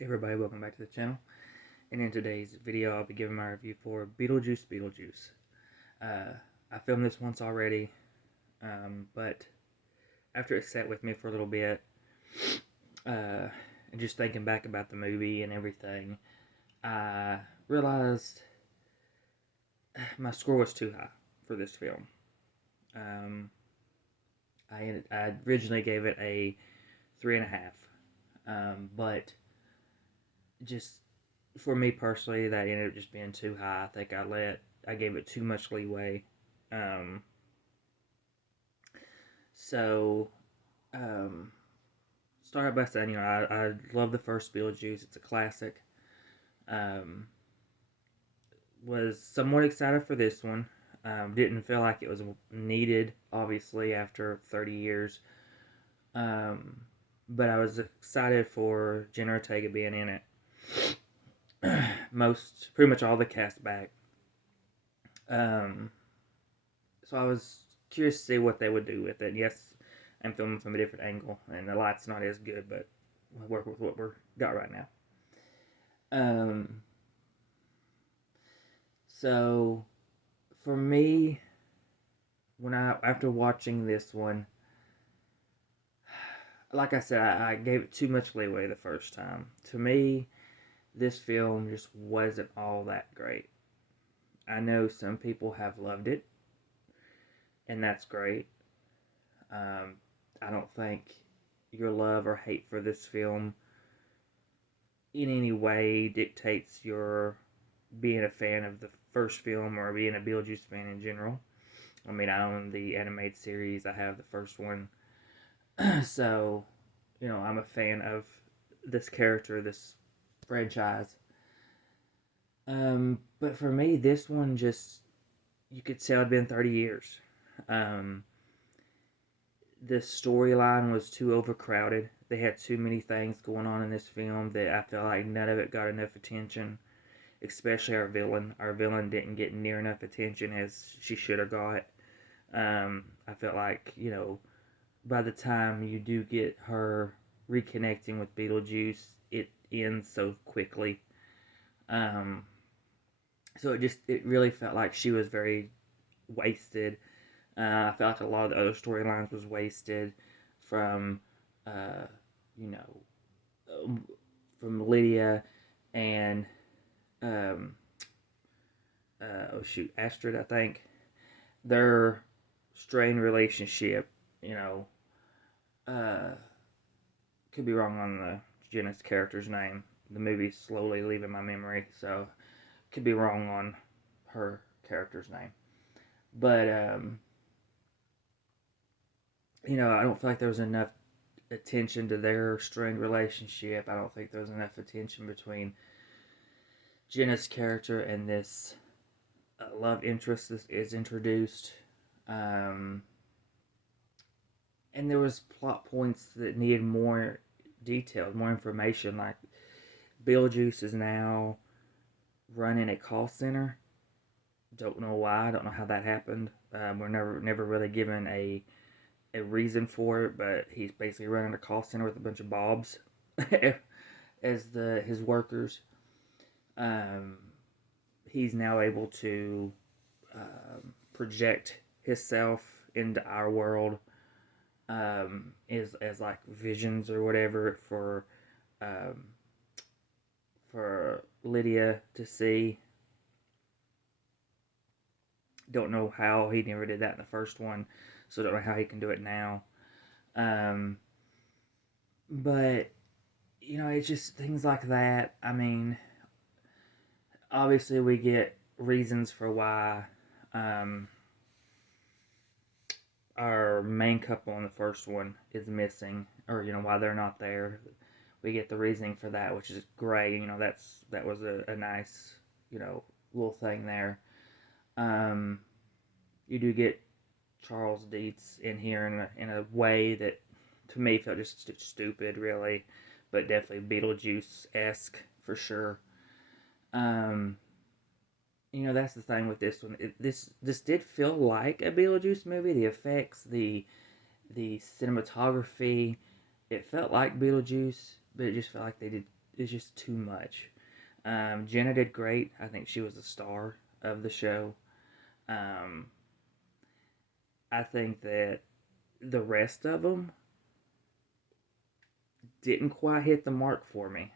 Hey everybody, welcome back to the channel. And in today's video, I'll be giving my review for Beetlejuice. Uh, I filmed this once already, but after it sat with me for a little bit, and just thinking back about the movie and everything, I realized my score was too high for this film. Um, I originally gave it a 3.5, but just for me personally, that ended up just being too high. I think I gave it too much leeway. Um, so, um, start by saying, I love the first Beetlejuice. It's a classic. Um, was somewhat excited for this one. Didn't feel like it was needed, obviously, after 30 years. Um, but I was excited for Jenna Ortega being in it. Pretty much all the cast back. Um, so I was curious to see what they would do with it. Yes, I'm filming from a different angle, and the light's not as good, but we'll work with what we're got right now. Um, so for me, when I after watching this one, like I said, I gave it too much leeway the first time. To me, this film just wasn't all that great. I know some people have loved it, and that's great. Um, I don't think your love or hate for this film in any way dictates your being a fan of the first film or being a Beetlejuice fan in general. I mean, I own the animated series. I have the first one, so I'm a fan of this character, this franchise. But for me, this one just you could tell it'd been 30 years. Um, the storyline was too overcrowded. They had too many things going on in this film that I felt like none of it got enough attention. Especially our villain. Our villain didn't get near enough attention as she should have got. I felt like, by the time you do get her reconnecting with Beetlejuice, it ends so quickly. Um, so it really felt like she was very wasted. I felt like a lot of the other storylines was wasted from, uh, you know, from Lydia and, um, Astrid, I think. Their strained relationship, you know, uh, could be wrong on the Jenna's character's name. The movie's slowly leaving my memory, so could be wrong on her character's name. But I don't feel like there was enough attention to their strained relationship. I don't think there was enough attention between Jenna's character and this love interest that is introduced. Um, and there was plot points that needed more detail, more information. Like Beetlejuice is now running a call center. Don't know why. Don't know how that happened. We're never really given a reason for it, but he's basically running a call center with a bunch of Bobs as his workers. Um, he's now able to project himself into our world as like visions or whatever um, for Lydia to see. Don't know how he never did that in the first one, so don't know how he can do it now. Um, but it's just things like that. I mean, obviously we get reasons for why um, our main couple in the first one is missing, or why they're not there. We get the reasoning for that, which is great. That was a nice little thing there. Um, you do get Charles Dietz in here in a way that to me felt just stupid, really, but definitely Beetlejuice esque for sure. Um, that's the thing with this one. This did feel like a Beetlejuice movie. The effects, the cinematography, it felt like Beetlejuice, but it just felt like they did is just too much. Jenna did great. I think she was the star of the show. Um, I think that the rest of them didn't quite hit the mark for me.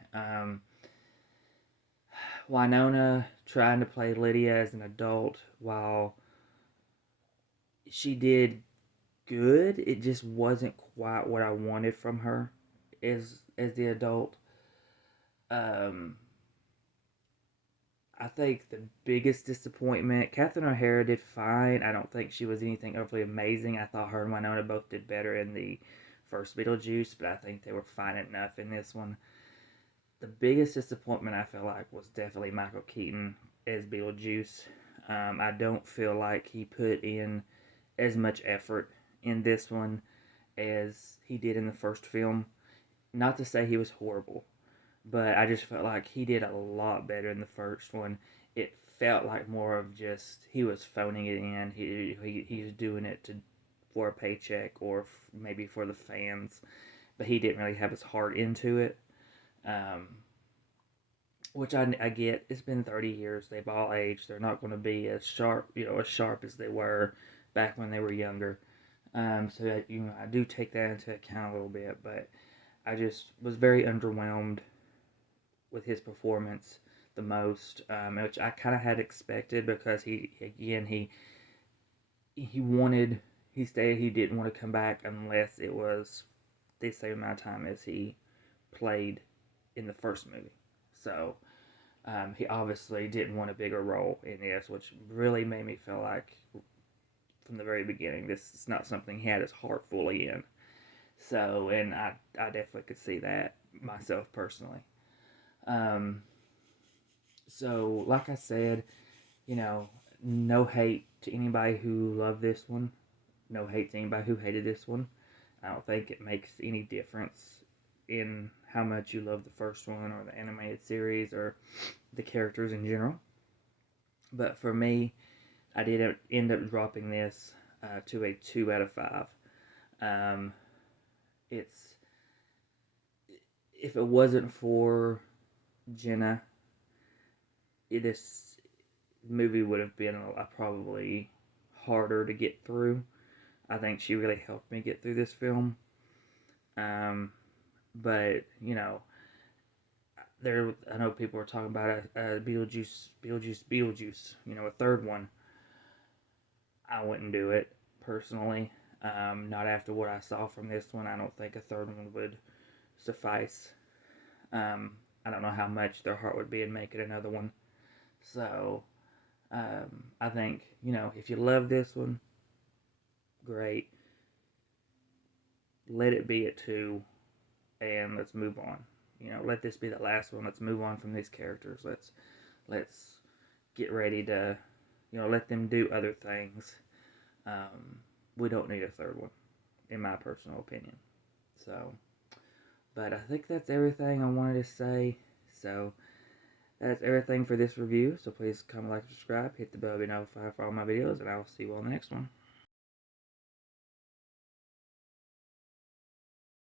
Winona trying to play Lydia as an adult, while she did good, it just wasn't quite what I wanted from her as the adult. Um, I think the biggest disappointment, Catherine O'Hara did fine. I don't think she was anything overly amazing. I thought her and Winona both did better in the first Beetlejuice, but I think they were fine enough in this one. The biggest disappointment I feel like was definitely Michael Keaton as Beetlejuice. I don't feel like he put in as much effort in this one as he did in the first film. Not to say he was horrible, but I just felt like he did a lot better in the first one. It felt like more of just he was phoning it in. He was doing it to for a paycheck or maybe for the fans, but he didn't really have his heart into it. Um, which I get. It's been 30 years. They've all aged. They're not going to be as sharp, as sharp as they were back when they were younger. So I do take that into account a little bit, but I just was very underwhelmed with his performance the most, which I kind of had expected because he wanted he stated he didn't want to come back unless it was the same amount of time as he played in the first movie. So he obviously didn't want a bigger role in this, which really made me feel like from the very beginning this is not something he had his heart fully in. So, and I definitely could see that myself personally. Um, so, like I said, no hate to anybody who loved this one. No hate to anybody who hated this one. I don't think it makes any difference in how much you love the first one or the animated series or the characters in general. But for me, I did end up dropping this to a 2 out of 5. Um, it's if it wasn't for Jenna, this movie would have been probably harder to get through. I think she really helped me get through this film. Um, but I know people are talking about a Beetlejuice. A third one. I wouldn't do it personally. Not after what I saw from this one. I don't think a third one would suffice. Um, I don't know how much their heart would be in making another one. So I think if you love this one, great. Let it be at 2, and let's move on. Let this be the last one. Let's move on from these characters. Let's get ready to let them do other things. Um, we don't need a third one, in my personal opinion. So, but I think that's everything I wanted to say. So that's everything for this review. So please comment, like, subscribe, hit the bell to be notified for all my videos, and I will see you all in the next one.